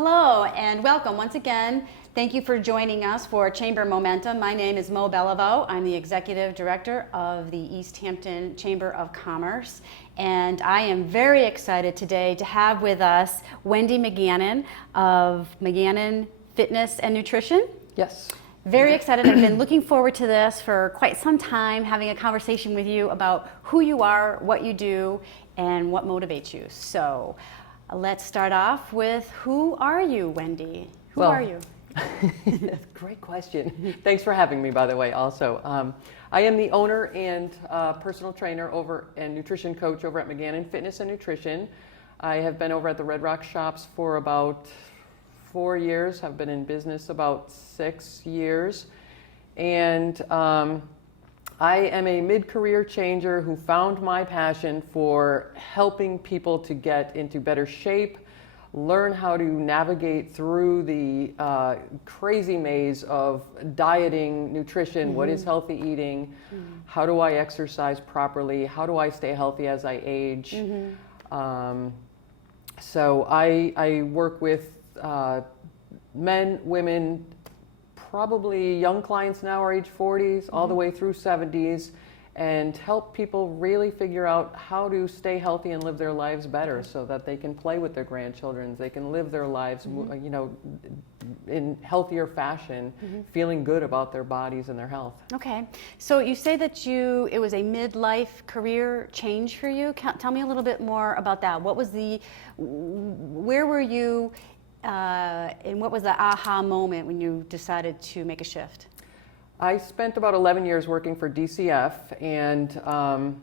Hello and welcome once again. Thank you for joining us for Chamber Momentum. My name is Mo Beliveau. I'm the Executive Director of the East Hampton Chamber of Commerce, and I am very excited today to have with us Wendy McGannon of McGannon Fitness and Nutrition. Yes. Very excited. I've been looking forward to this for quite some time, having a conversation with you about who you are, what you do, and what motivates you. So let's start off with, who are you, Wendy? Who are you? Great question. Thanks for having me, by the way, also. I am the owner and personal trainer and nutrition coach over at McGannon Fitness and Nutrition. I have been over at the Red Rock shops for about 4 years. I've been in business about 6 years. And I am a mid-career changer who found my passion for helping people to get into better shape, learn how to navigate through the crazy maze of dieting, nutrition, what is healthy eating, how do I exercise properly, how do I stay healthy as I age. So I work with men, women, probably young clients now are age 40s, all the way through 70s, and help people really figure out how to stay healthy and live their lives better so that they can play with their grandchildren, they can live their lives, you know, in healthier fashion, feeling good about their bodies and their health. Okay. So you say that it was a midlife career change for you. Tell me a little bit more about that. Where were you, and what was the aha moment when you decided to make a shift? I spent about 11 years working for DCF, and a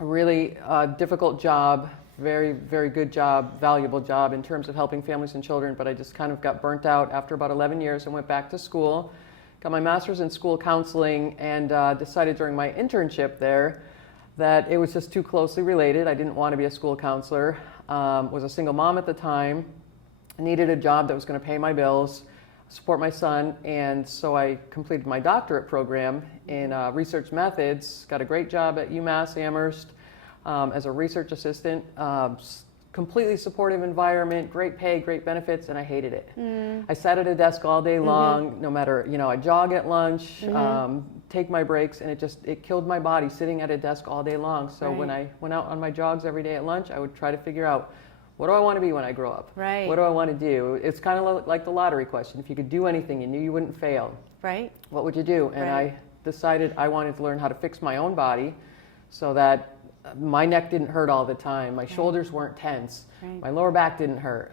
really difficult job, very, very good job, valuable job in terms of helping families and children, but I just kind of got burnt out after about 11 years and went back to school, got my master's in school counseling, and decided during my internship there that it was just too closely related. I didn't want to be a school counselor, was a single mom at the time, needed a job that was going to pay my bills, support my son, and so I completed my doctorate program in research methods, got a great job at UMass Amherst as a research assistant, completely supportive environment, great pay, great benefits, and I hated it. I sat at a desk all day long, no matter, you know, I jog at lunch, take my breaks, and it killed my body sitting at a desk all day long. So when I went out on my jogs every day at lunch, I would try to figure out, what do I want to be when I grow up? Right. What do I want to do? It's kind of like the lottery question. If you could do anything, you knew you wouldn't fail. Right. What would you do? And I decided I wanted to learn how to fix my own body so that my neck didn't hurt all the time. My shoulders weren't tense. My lower back didn't hurt.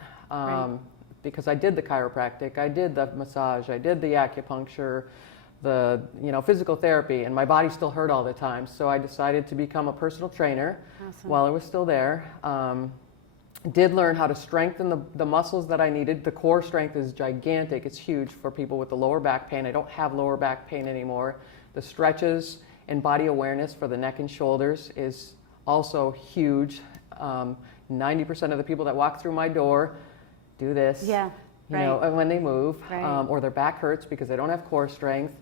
Because I did the chiropractic, I did the massage, I did the acupuncture, the physical therapy, and my body still hurt all the time. So I decided to become a personal trainer while I was still there. Did learn how to strengthen the muscles that I needed. The core strength is gigantic. It's huge for people with the lower back pain. I don't have lower back pain anymore. The stretches and body awareness for the neck and shoulders is also huge. 90% of the people that walk through my door do this, you know, when they move, or their back hurts because they don't have core strength.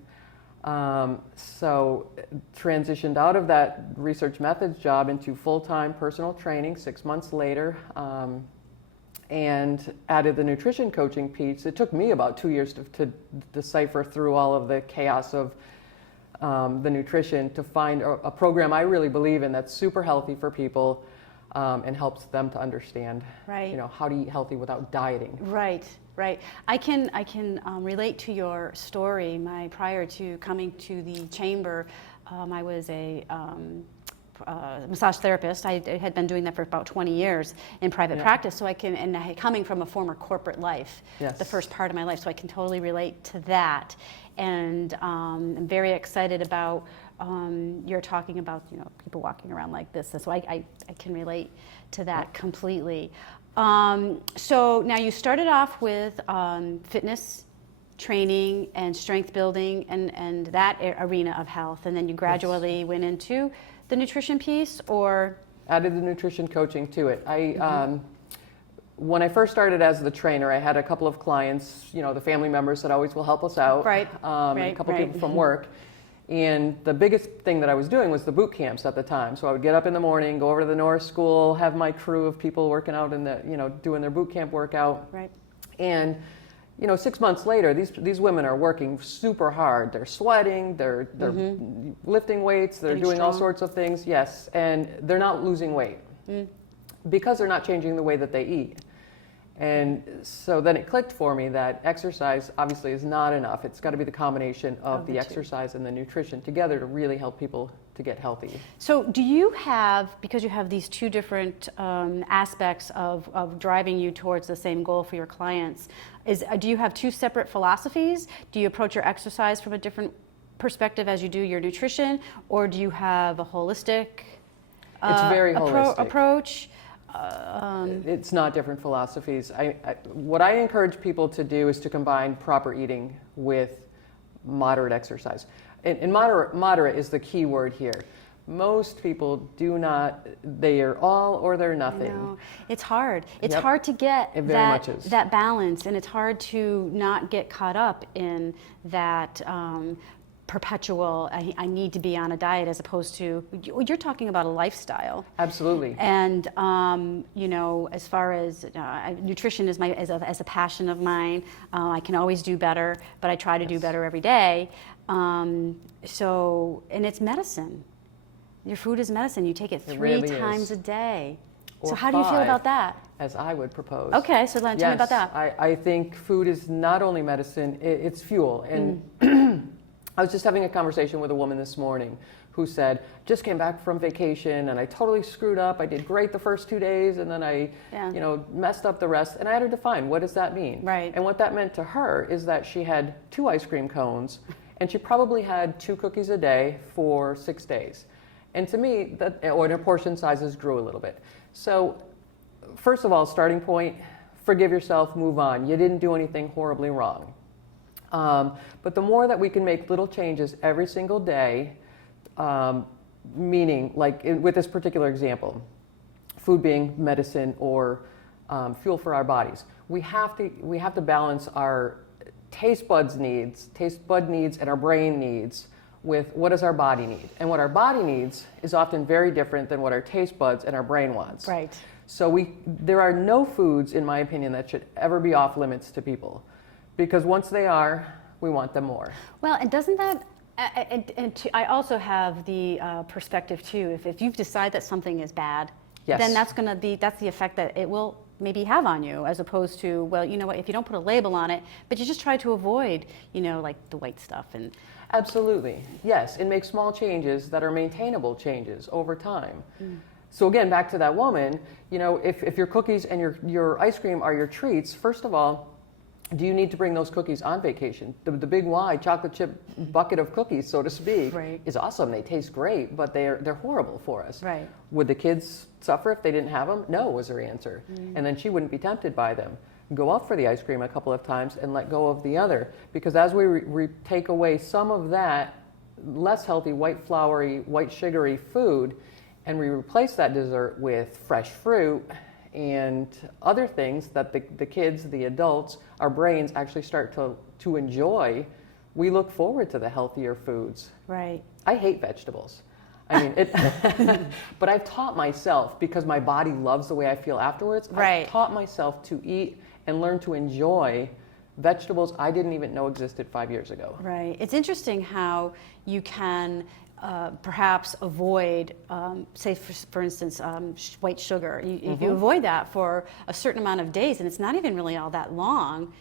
So transitioned out of that research methods job into full-time personal training 6 months later, and added the nutrition coaching piece. It took me about 2 years to decipher through all of the chaos of the nutrition to find a program I really believe in that's super healthy for people, and helps them to understand, you know, how to eat healthy without dieting. Right. I can relate to your story. Prior to coming to the chamber, I was a massage therapist. I had been doing that for about 20 years in private practice. So coming from a former corporate life, the first part of my life, so I can totally relate to that. And I'm very excited about you're talking about, you know, people walking around like this. So I can relate to that completely. So now you started off with fitness training and strength building and that arena of health, and then you gradually went into the nutrition piece, or added the nutrition coaching to it. When I first started as the trainer, I had a couple of clients, you know, the family members that always will help us out, a couple people from work. And the biggest thing that I was doing was the boot camps at the time. So I would get up in the morning, go over to the Norris School, have my crew of people working out in the, you know, doing their boot camp workout. Right. And 6 months later, these women are working super hard. They're sweating, they're lifting weights, they're Getting doing all strong. sorts of things, yes, and they're not losing weight because they're not changing the way that they eat. And so then it clicked for me that exercise obviously is not enough. It's got to be the combination of the the two. exercise and the nutrition together to really help people to get healthy. So do you have, because you have these two different aspects of driving you towards the same goal for your clients, do you have two separate philosophies? Do you approach your exercise from a different perspective as you do your nutrition, or do you have a holistic It's very holistic. approach? It's not different philosophies. What I encourage people to do is to combine proper eating with moderate exercise. And moderate is the key word here. Most people do not, they are all or they're nothing. No, it's hard. It's Yep. hard to get It very much is. that balance, and it's hard to not get caught up in that perpetual, I need to be on a diet, as opposed to, you're talking about a lifestyle. Absolutely. And as far as nutrition is as a passion of mine, I can always do better, but I try to do better every day. And it's medicine. Your food is medicine. You take it three really times is. a day. Or So how do you feel 5, about that? as I would propose. Okay, so then tell me about that. I think food is not only medicine, it's fuel. And I was just having a conversation with a woman this morning who said, just came back from vacation and I totally screwed up. I did great the first 2 days and then I messed up the rest. And I had her define, what does that mean? Right. And what that meant to her is that she had 2 ice cream cones and she probably had 2 cookies a day for 6 days. And to me, her portion sizes grew a little bit. So first of all, starting point, forgive yourself, move on. You didn't do anything horribly wrong. But the more that we can make little changes every single day, meaning like with this particular example, food being medicine or fuel for our bodies, we have to balance our taste bud needs and our brain needs with what does our body need. And what our body needs is often very different than what our taste buds and our brain wants. Right. So there are no foods, in my opinion, that should ever be off limits to people. Because once they are, we want them more. Well, and doesn't that, I also have the perspective too, if you've decided that something is bad, Yes. then that's the effect that it will maybe have on you, as opposed to, well, you know what, if you don't put a label on it, but you just try to avoid, like the white stuff. And Absolutely, yes, and make small changes that are maintainable changes over time. So again, back to that woman, if your cookies and your ice cream are your treats, first of all, do you need to bring those cookies on vacation? The big wide chocolate chip bucket of cookies, so to speak, Right. is awesome. They taste great, but they're horrible for us. Right. Would the kids suffer if they didn't have them? No, was her answer. And then she wouldn't be tempted by them. Go out for the ice cream a couple of times and let go of the other. Because as we take away some of that less healthy, white floury, white sugary food, and we replace that dessert with fresh fruit and other things that the kids, the adults, our brains actually start to enjoy, we look forward to the healthier foods. right. I hate vegetables. I mean, but I've taught myself, because my body loves the way I feel afterwards, Right. I've taught myself to eat and learn to enjoy vegetables I didn't even know existed 5 years ago. Right. It's interesting how you can perhaps avoid, say, for instance, white sugar. If you avoid that for a certain amount of days, and it's not even really all that long,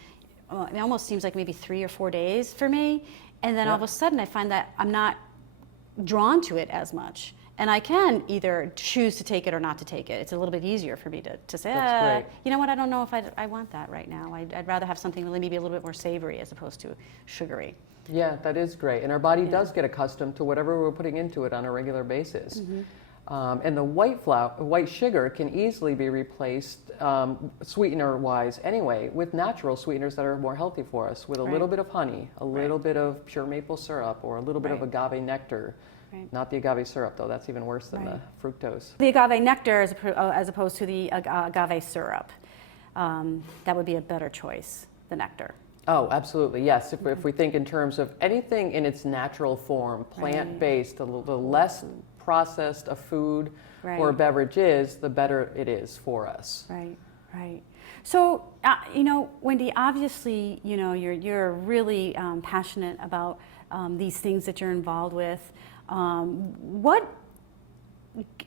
it almost seems like maybe 3 or 4 days for me, and then all of a sudden I find that I'm not drawn to it as much. And I can either choose to take it or not to take it. It's a little bit easier for me to say, That's great. you know what, I don't know if I want that right now. I'd rather have something maybe a little bit more savory as opposed to sugary. Yeah, that is great. And our body does get accustomed to whatever we're putting into it on a regular basis. And the white sugar can easily be replaced, sweetener-wise anyway, with natural sweeteners that are more healthy for us, with a little bit of honey, a little bit of pure maple syrup, or a little bit of agave nectar. Right. Not the agave syrup, though. That's even worse than the fructose. The agave nectar as opposed to the agave syrup. That would be a better choice, the nectar. Oh, absolutely, yes. If we think in terms of anything in its natural form, plant-based, the less processed a food or a beverage is, the better it is for us. Right, right. So, Wendy, obviously, you're really passionate about these things that you're involved with.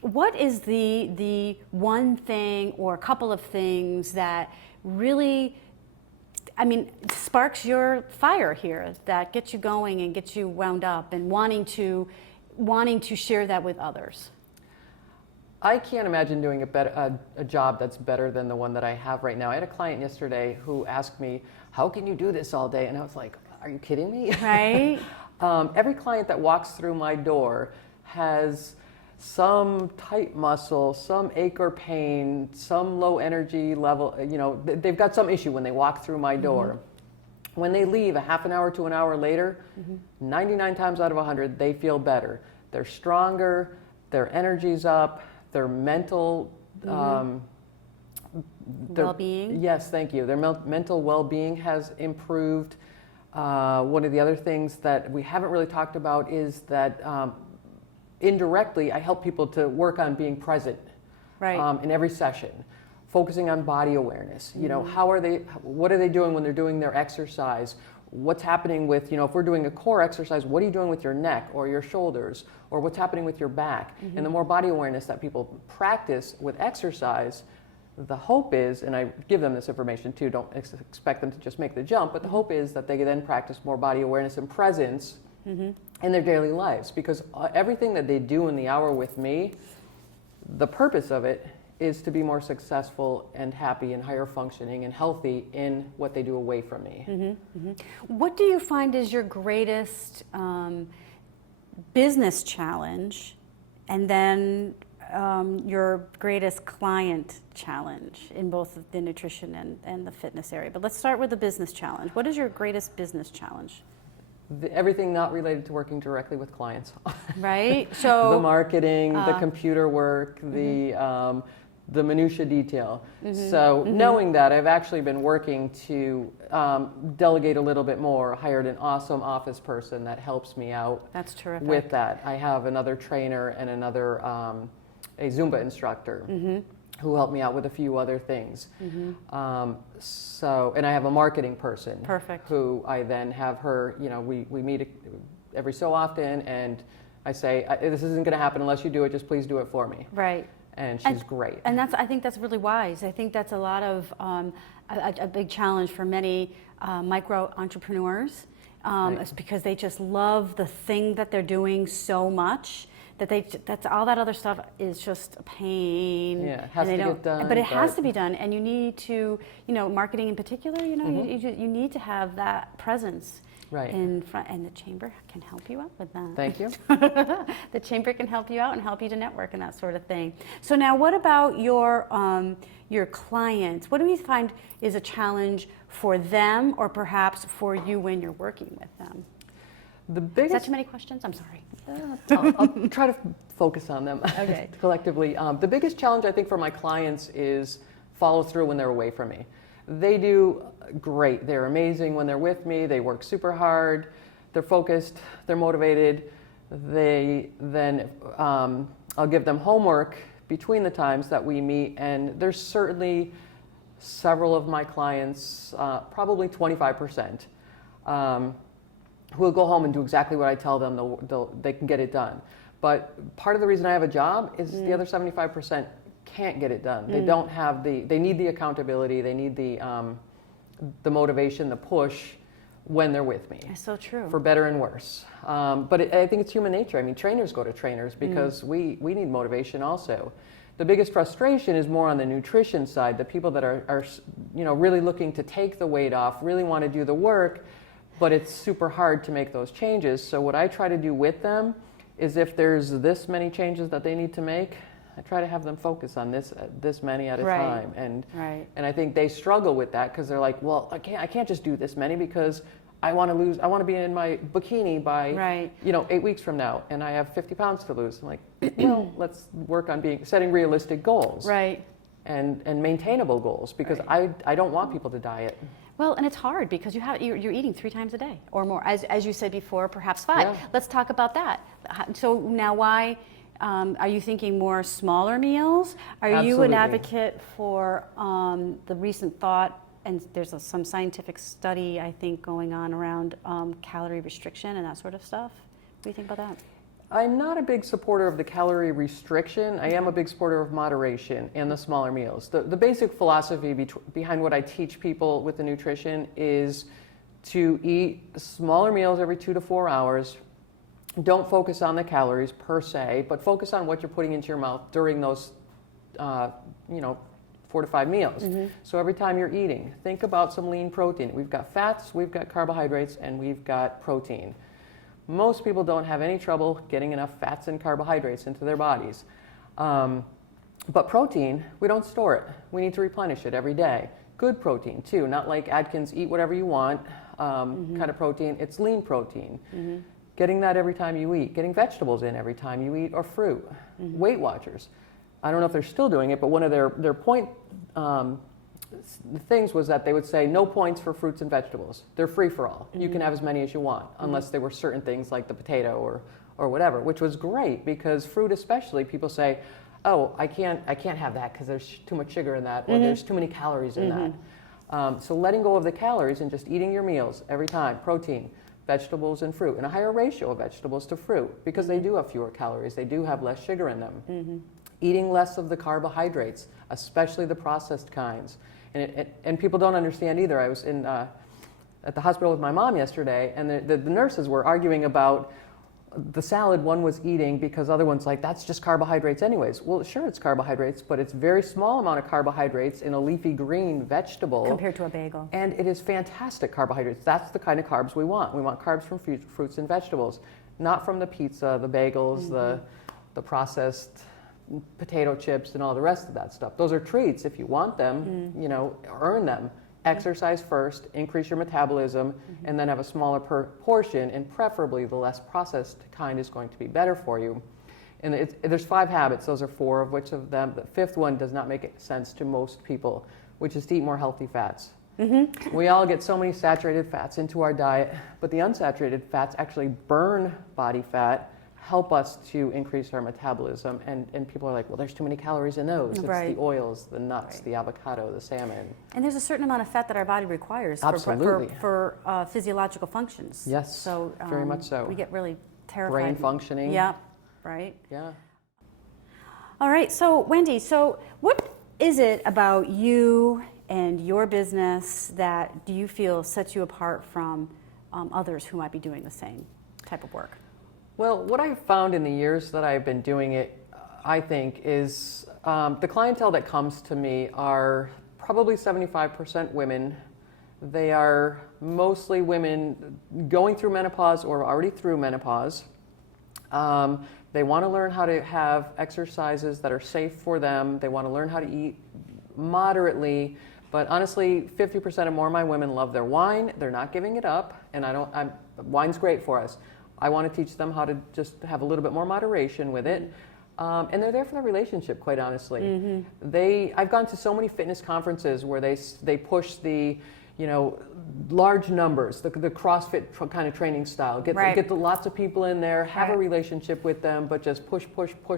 What is the one thing or a couple of things that really, sparks your fire here, that gets you going and gets you wound up and wanting to share that with others? I can't imagine doing a job that's better than the one that I have right now. I had a client yesterday who asked me, how can you do this all day? And I was like, are you kidding me? Right. Every client that walks through my door has some tight muscle, some ache or pain, some low energy level, they've got some issue when they walk through my door. When they leave a half an hour to an hour later, 99 times out of 100, they feel better. They're stronger, their energy's up, their mental well-being. Yes, thank you. Their mental well-being has improved. One of the other things that we haven't really talked about is that indirectly, I help people to work on being present, right, in every session, focusing on body awareness. What are they doing when they're doing their exercise? What's happening with, if we're doing a core exercise, what are you doing with your neck or your shoulders, or what's happening with your back? And the more body awareness that people practice with exercise, the hope is, and I give them this information too, don't expect them to just make the jump, but the hope is that they then practice more body awareness and presence in their daily lives, because everything that they do in the hour with me, the purpose of it is to be more successful and happy and higher functioning and healthy in what they do away from me. What do you find is your greatest business challenge, and then your greatest client challenge in both the nutrition and the fitness area? But let's start with the business challenge. What is your greatest business challenge? Everything not related to working directly with clients. Right. So the marketing, the computer work, the minutia detail. So knowing that, I've actually been working to delegate a little bit more. Hired an awesome office person that helps me out. That's terrific. With that, I have another trainer and another a Zumba instructor who help me out with a few other things. And I have a marketing person. Perfect. Who I then have her, we meet every so often, and I say, this isn't going to happen unless you do it, just please do it for me. Right. And she's great. And I think that's really wise. I think that's a lot of, a big challenge for many micro entrepreneurs, is because they just love the thing that they're doing so much that's all that other stuff is just a pain. Yeah, it has to get done. But it has to be done, and you need to, marketing in particular, you need to have that presence. Right. In front, and the chamber can help you out with that. Thank you. The chamber can help you out and help you to network and that sort of thing. So now, what about your clients? What do you find is a challenge for them, or perhaps for you when you're working with them? The biggest. Is that too many questions? I'm sorry. I'll try to focus on them. Okay. Collectively. The biggest challenge I think for my clients is follow through when they're away from me. They do great. They're amazing when they're with me. They work super hard. They're focused. They're motivated. They then, I'll give them homework between the times that we meet, and there's certainly several of my clients, probably 25%, who will go home and do exactly what I tell them. They can get it done. But part of the reason I have a job is the other 75% can't get it done. They don't have they need the accountability, they need the motivation, the push when they're with me. It's so true. For better and worse. But I think it's human nature. I mean, trainers go to trainers because we need motivation also. The biggest frustration is more on the nutrition side, the people that are really looking to take the weight off, really want to do the work, but it's super hard to make those changes. So what I try to do with them is, if there's this many changes that they need to make, I try to have them focus on this many at a time, and I think they struggle with that because they're like, well, I can't just do this many because I want to be in my bikini by 8 weeks from now, and I have 50 pounds to lose. I'm like, well, let's work on setting realistic goals, and maintainable goals, because I don't want people to diet. Well, and it's hard because you're eating 3 times a day or more, as you said before, perhaps 5. Yeah. Let's talk about that. So now, why Are you thinking more smaller meals? Are you Absolutely. an advocate for the recent thought, and there's some scientific study, I think, going on around calorie restriction and that sort of stuff? What do you think about that? I'm not a big supporter of the calorie restriction. I am a big supporter of moderation and the smaller meals. The basic philosophy behind what I teach people with the nutrition is to eat smaller meals every 2 to 4 hours. Don't focus on the calories per se, but focus on what you're putting into your mouth during those, 4 to 5 meals. So every time you're eating, think about some lean protein. We've got fats, we've got carbohydrates, and we've got protein. Most people don't have any trouble getting enough fats and carbohydrates into their bodies. But protein, we don't store it. We need to replenish it every day. Good protein too, not like Atkins, eat whatever you want kind of protein. It's lean protein. Getting that every time you eat. Getting vegetables in every time you eat, or fruit. Weight Watchers. I don't know if they're still doing it, but one of their point things was that they would say no points for fruits and vegetables. They're free for all. You can have as many as you want, unless they were certain things like the potato or whatever, which was great because fruit especially, people say, oh, I can't have that because there's too much sugar in that, or there's too many calories in that. So letting go of the calories and just eating your meals every time, protein, vegetables and fruit, and a higher ratio of vegetables to fruit because they do have fewer calories, they do have less sugar in them. Eating less of the carbohydrates, especially the processed kinds. And people don't understand either. I was at the hospital with my mom yesterday, and the nurses were arguing about the salad one was eating because other one's like, that's just carbohydrates anyways. Well, sure, it's carbohydrates, but it's very small amount of carbohydrates in a leafy green vegetable. Compared to a bagel. And it is fantastic carbohydrates. That's the kind of carbs we want. We want carbs from fruits and vegetables, not from the pizza, the bagels, the processed potato chips and all the rest of that stuff. Those are treats if you want them, earn them. Exercise first, increase your metabolism, and then have a smaller portion, and preferably the less processed kind is going to be better for you. And there's 5 habits, those are 4 of which of them, the 5th one does not make sense to most people, which is to eat more healthy fats. We all get so many saturated fats into our diet, but the unsaturated fats actually burn body fat, help us to increase our metabolism, and people are like, well, there's too many calories in those. Right. It's the oils, the nuts, the avocado, the salmon. And there's a certain amount of fat that our body requires Absolutely. for physiological functions. Yes, so very much so. We get really terrified. Brain functioning. Yeah, right. Yeah. All right, so Wendy, so what is it about you and your business that do you feel sets you apart from others who might be doing the same type of work? Well, what I've found in the years that I've been doing it, I think, is the clientele that comes to me are probably 75% women. They are mostly women going through menopause or already through menopause. They want to learn how to have exercises that are safe for them. They want to learn how to eat moderately. But honestly, 50% or more of my women love their wine. They're not giving it up, and wine's great for us. I want to teach them how to just have a little bit more moderation with it. And they're there for the relationship, quite honestly. I've gone to so many fitness conferences where they push the, large numbers, the CrossFit kind of training style. Get the lots of people in there, have a relationship with them, but just push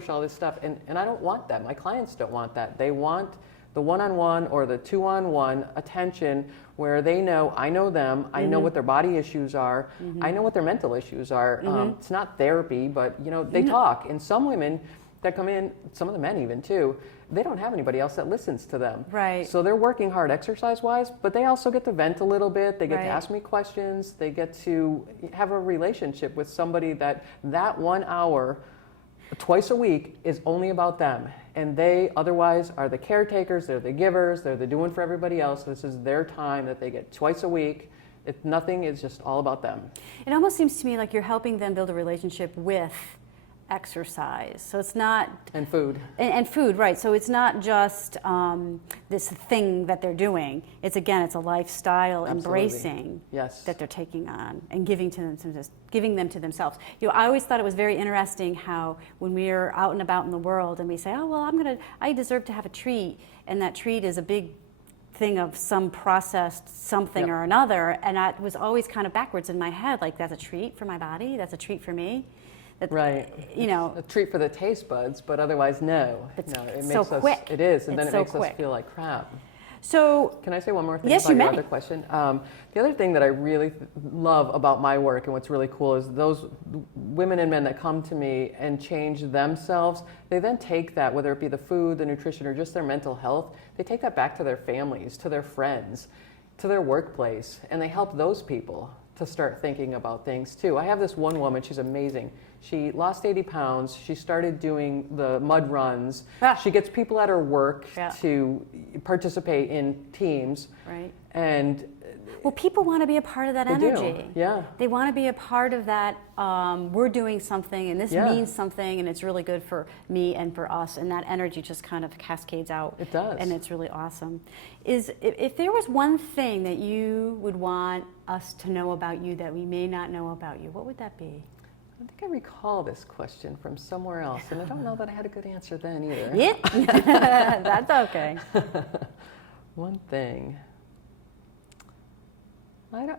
all this stuff. And I don't want that. My clients don't want that. They want the one-on-one or the two-on-one attention where they know, I know them, I know what their body issues are, I know what their mental issues are. It's not therapy, but they talk. And some women that come in, some of the men even too, they don't have anybody else that listens to them. Right. So they're working hard exercise-wise, but they also get to vent a little bit, they get to ask me questions, they get to have a relationship with somebody that 1 hour twice a week is only about them. And they otherwise are the caretakers, they're the givers, they're the doing for everybody else. This is their time that they get twice a week. Nothing is just all about them. It almost seems to me like you're helping them build a relationship with exercise. So it's not... And food. And food, right. So it's not just this thing that they're doing. It's a lifestyle embracing that they're taking on and giving them to themselves. I always thought it was very interesting how when we're out and about in the world and we say, oh, well, I deserve to have a treat, and that treat is a big thing of some processed something or another, and I was always kind of backwards in my head, like that's a treat for my body, that's a treat for me. That, Right. You know, A treat for the taste buds, but otherwise, no. It's no, it so makes us, quick. It is, and It's then it so makes quick. us feel like crap. so Can I say one more thing Yes, about you your may. other question? The other thing that I really love about my work and what's really cool is those women and men that come to me and change themselves, they then take that, whether it be the food, the nutrition, or just their mental health, they take that back to their families, to their friends, to their workplace, and they help those people to start thinking about things too. I have this one woman, she's amazing. She lost 80 pounds. She started doing the mud runs. Ah. She gets people at her work Yeah. to participate in teams. right. And Well, people want to be a part of that they energy. do. Yeah. They want to be a part of that. We're doing something, and this Yeah. means something, and it's really good for me and for us. And that energy just kind of cascades out. It does. And it's really awesome. If there was one thing that you would want us to know about you that we may not know about you, what would that be? I think I recall this question from somewhere else, and I don't know that I had a good answer then either. Yeah, that's okay. One thing.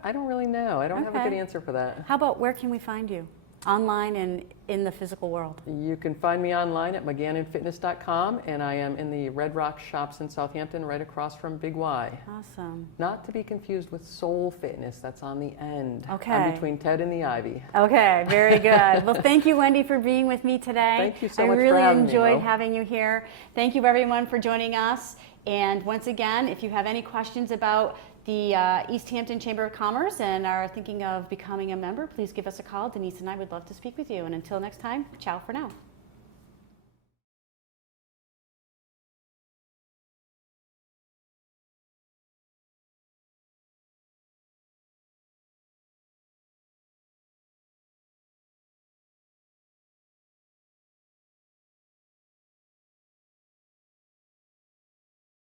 I don't really know. I don't have a good Okay. answer for that. How about where can we find you? Online and in the physical world. You can find me online at McGannonFitness.com, and I am in the Red Rock Shops in Southampton, right across from Big Y. Awesome. Not to be confused with Soul Fitness, that's on the end. Okay. I'm between Ted and the Ivy. Okay, very good. Well, thank you, Wendy, for being with me today. Thank you so I much for really having me, enjoyed Mo. having you here. Thank you, everyone, for joining us. And once again, if you have any questions about the East Hampton Chamber of Commerce and are thinking of becoming a member, please give us a call. Denise and I would love to speak with you. And until next time, ciao for now.